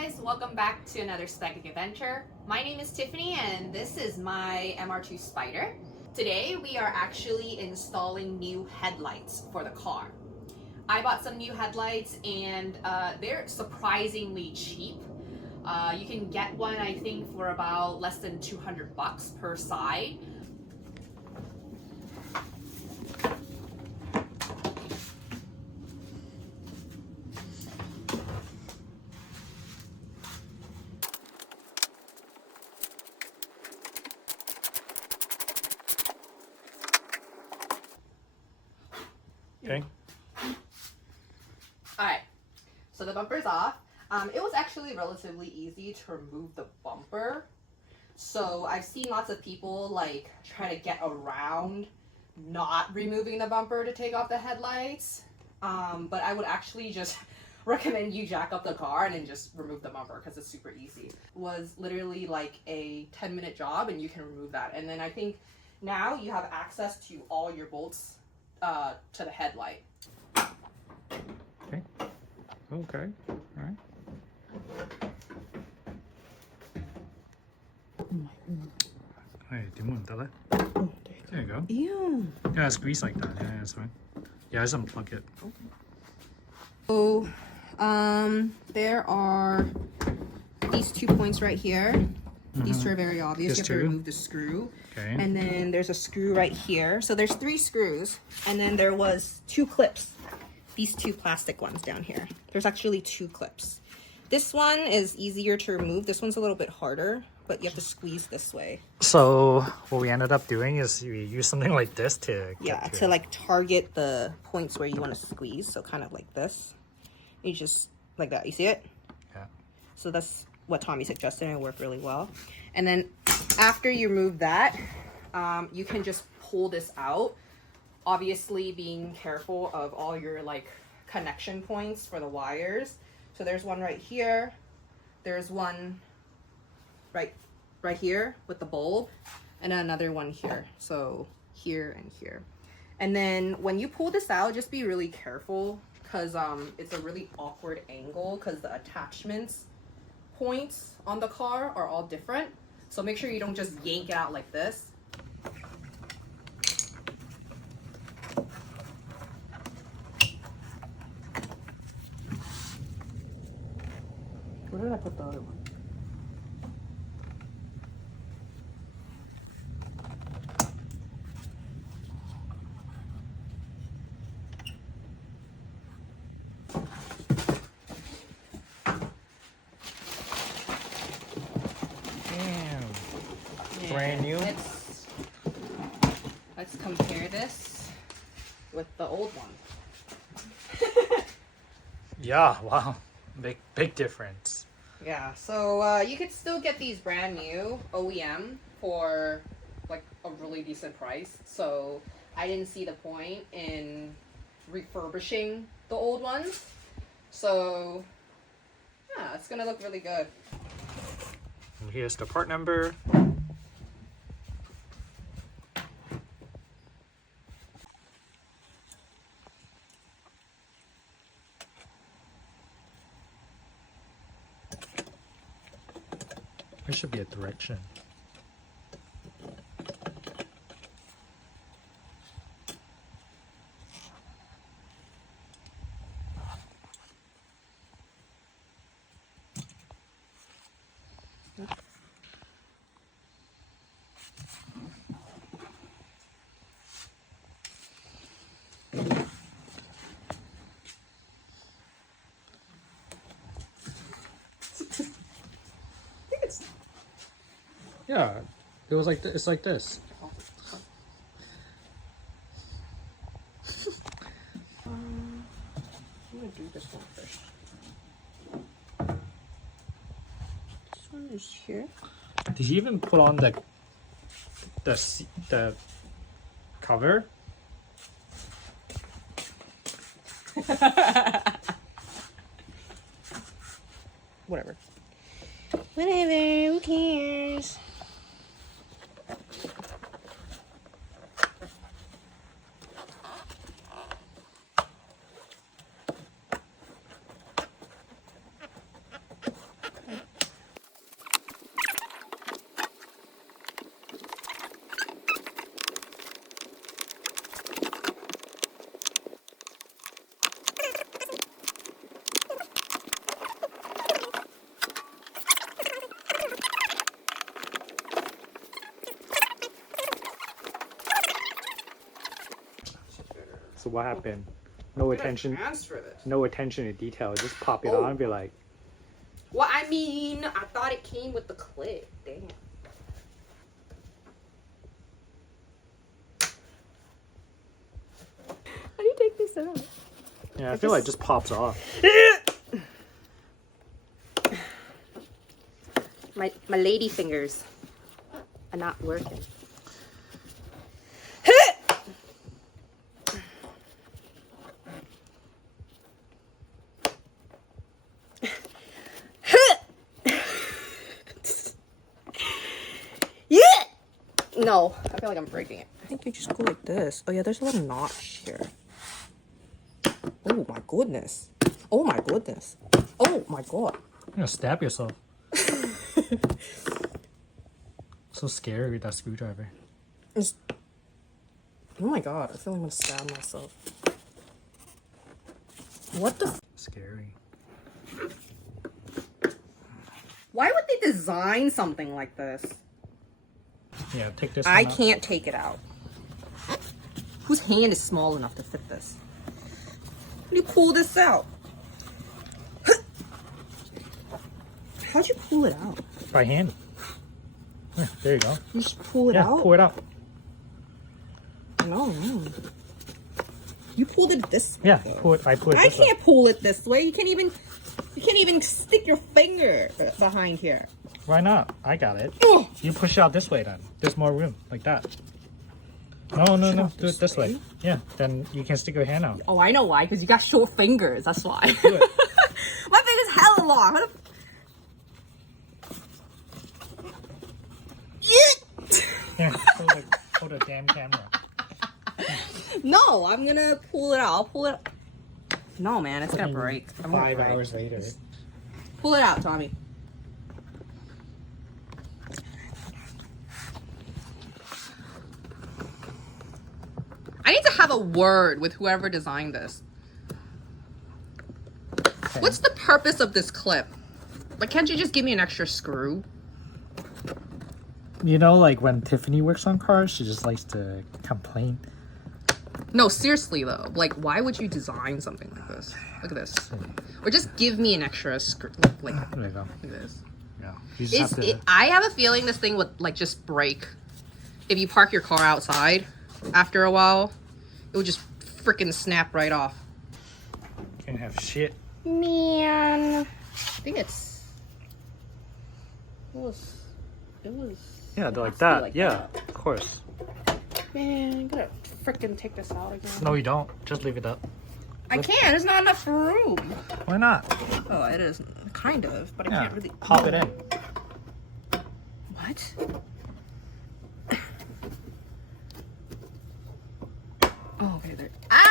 guys, welcome back to another Spectac adventure. My name is Tiffany and this is my MR2 Spyder. Today we are actually installing new headlights for the car. I bought some new headlights and they're surprisingly cheap. You can get one I think for about less than 200 bucks per side. Okay. Alright, so the bumper's off. It was actually relatively easy to remove the bumper. So I've seen lots of people like try to get around not removing the bumper to take off the headlights. But I would actually just recommend you jack up the car and then just remove the bumper because it's super easy. It was literally like a 10-minute job and you can remove that. And then I think now you have access to all your bolts to the headlight. Okay. Okay. All right. Hey, there you go. Ew. Yeah, squeeze like that. Yeah, that's fine. Yeah, just unplug it. So, there are these 2 points right here. These two are very obvious. You have to remove the screw. Okay. And then there's a screw right here. So there's 3 screws. And then there was 2 clips. These 2 plastic ones down here. There's actually 2 clips. This one is easier to remove. This one's a little bit harder, but you have to squeeze this way. So what we ended up doing is we use something like this to like target the points where you want to squeeze. So kind of like this. You just like that. You see it? Yeah. So that's what Tommy suggested and it worked really well. And then after you remove that, you can just pull this out. Obviously being careful of all your like connection points for the wires. So there's one right here. There's one right here with the bulb and another one here. So here and here. And then when you pull this out, just be really careful because it's a really awkward angle because the attachments points on the car are all different. So make sure you don't just yank it out like this. Where did I put the other one? Damn. Brand new. Let's compare this with the old one. Yeah. Wow. Big difference. Yeah, so you could still get these brand new OEM for like a really decent price. So I didn't see the point in refurbishing the old ones. So yeah, it's gonna look really good. And here's the part number. There should be a direction. Yeah, it was like it's like this. I'm gonna do this one first. This one is here. Did you even put on the cover? Whatever. Who cares? So what happened? No attention. Transfer this. No attention to detail. Just pop it Oh. on and be like, Well, I mean, I thought it came with the clip. Damn. How do you take this out? yeah, I feel like it just pops off. My lady fingers are not working. Yeah. No, I feel like I'm breaking it. I think you just go like this. Oh yeah, there's a little notch here. Oh my goodness. Oh my goodness. Oh my god. You're gonna stab yourself. So scary with that screwdriver. It's... Oh my god, I feel like I'm gonna stab myself. What the? Scary. Why would they design something like this? Yeah, take this. I one out. can't take it out. Whose hand is small enough to fit this? How do you pull this out? How'd you pull it out? By hand. Yeah, there you go. You just pull it Yeah, out? pull it out. No. You pulled it this way. Yeah, though. pull it. I pull it. I this way. can't pull it this way. You can't even stick your finger behind here. Why not? I got it. Ugh. You push out this way then. There's more room, like that. No. Do it this way. Yeah, then you can stick your hand out. Oh, I know why. Because you got short fingers. That's why. Do it. My finger's hella long. How the... Yeah, hold the damn camera. No, I'm gonna pull it out. I'll pull it. No, man, it's gonna break. I'm gonna 5 break. hours later. Pull it out, Tommy. I need to have a word with whoever designed this. Okay. What's the purpose of this clip? Like, can't you just give me an extra screw? You know, like when Tiffany works on cars, she just likes to complain. No, seriously though. Like, why would you design something like this? Look at this. Or just give me an extra screw. Like There you go. this. Yeah. You just have to. I have a feeling this thing would like just break if you park your car outside. After a while, it would just freaking snap right off. Can't have shit. Man, I think it was. Yeah, it like has to be that. like Yeah, that. of course. Man, I'm gonna freaking take this out again. No, you don't. Just leave it up. I can't. There's not enough room. Why not? Oh, it is kind of, but I Yeah. can't really Pop it in. What? Oh, okay, there. Ah!